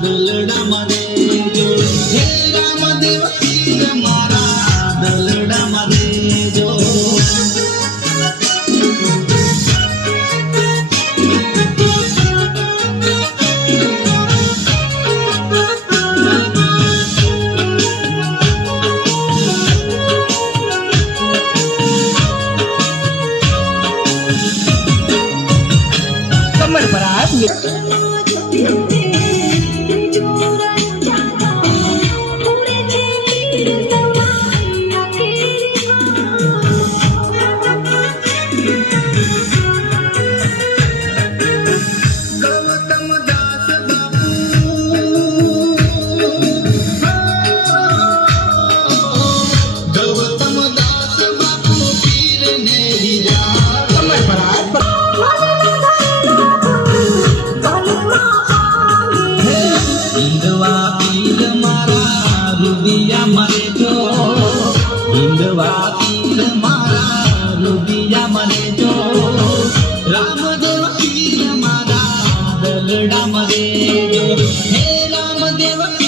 દલડામાં રેજો હે રામદેવ પીર મારા દલડામાં રેજો કમર પર હાથ હિંદવા પીર મારા રુદિયા મરે જો હિંદવા પીર મારા રુદિયા મરે જો રામદેવ પીર મારા દલડા મરે જો હે રામદેવ